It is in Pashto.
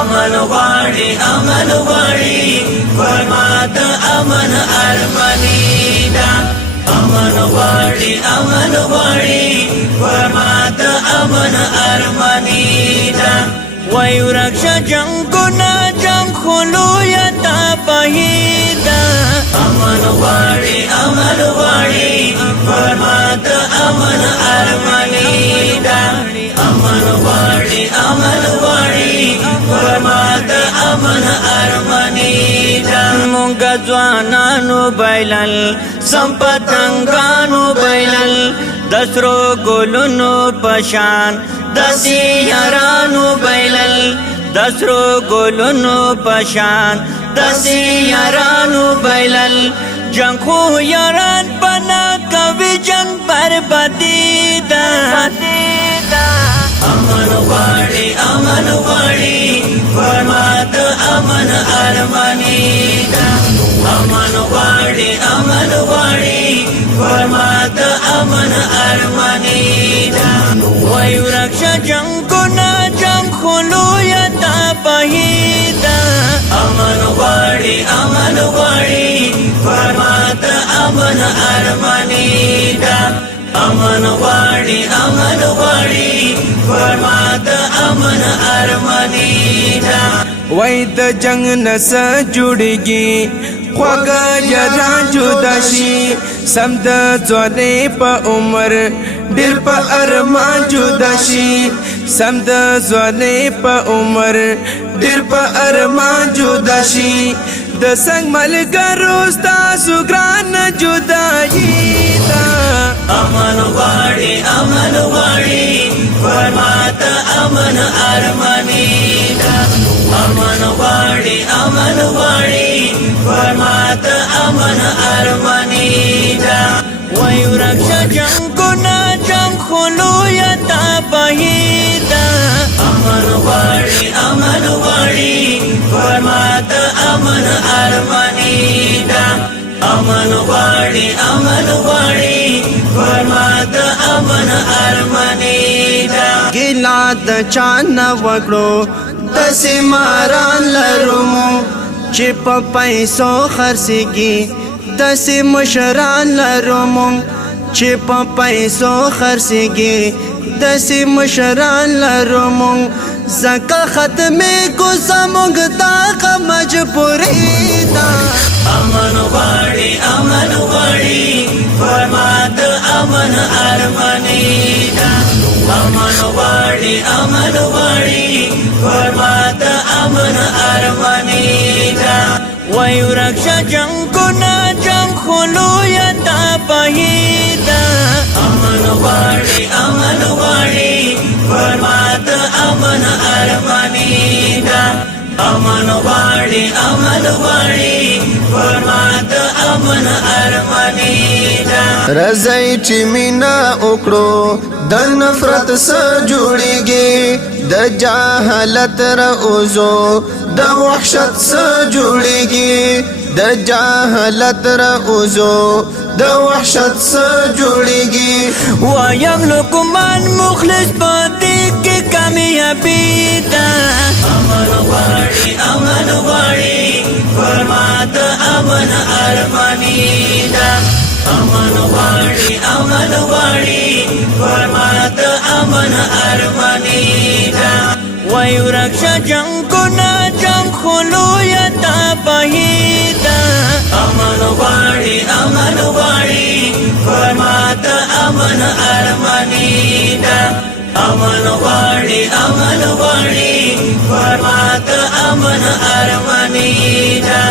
امن غواړي فرمات امن ارمانی دا امن غواړي فرمات امن ارمانی دا وای ورکشا جنگنا جنگ خلو یتا پهیدا امن غواړي فرمات امن ارمانی دا امن غواړي فرمات امن ارمانی دا مونږ ځوانانو بایلل سمپتنګانو بایلل دسرو ګلونو پشان دسی یارانو بایلل دسرو ګلونو پشان دسی یارانو بایلل جنگ خو یاران پنا کوي جنگ بربادی دا امن غواړي فرمات امن ارمانی دا امن غواړي فرمات امن ارمانی دا وای ورکشا جنگنا جنگ خلو یتا پهیدا امن غواړي فرمات امن ارمانی دا امن غواړي فرمات امن ارمانی دا وای د جنگ نس جوړیږي خواږه یارا جدا شي سم د ځوانې په عمر ډېر په ارمان جدا شي سم د ځوانې په عمر ډېر په ارمان جدا شي د څنګ ملګرو ستاسو ګران جدایي دا امن غواړي فرمات امن ارمانی دا امن غواړي فرمات امن ارمانی دا وای ورکشا جنگنا جنگ خلو یتا پهیدا امن غواړي فرمات امن ارمانی دا امن غواړي فرمات امن ارمانی دا ګیلا د چان وګړو د سیماران لرمو چې په پیسو خرڅيږي د سیمشران لرمو چې په پیسو خرڅيږي د سیمشران لرمو زکه ختمه کو زموږ دا مجبوري دا امن غواړي فرمات امن ارمانی دا امن غواړي فرمات امن ارمانی دا وای ورکشا جنگنا جنگ خلو یتا پهیدا امن غواړي فرمات امن ارمانی دا امن غواړي فرمات امن ارمانی دا رضای چې مینا وکړو د نفرت سره جوړیږي د جاهلت رؤزو د وحشت سره جوړیږي د جاهلت رؤزو د وحشت سره جوړیږي وایم لکمان مخلص پاتې کې کامیابی دا امن غواړي فرمات امن ارمانی دا امن غواړي فرمات امن ارمانی دا وای ورکشا جنگنا جنگ خلو یتا پهیدا امن غواړي فرمات امن ارمانی دا امن غواړي فرمات امن ارمانی دا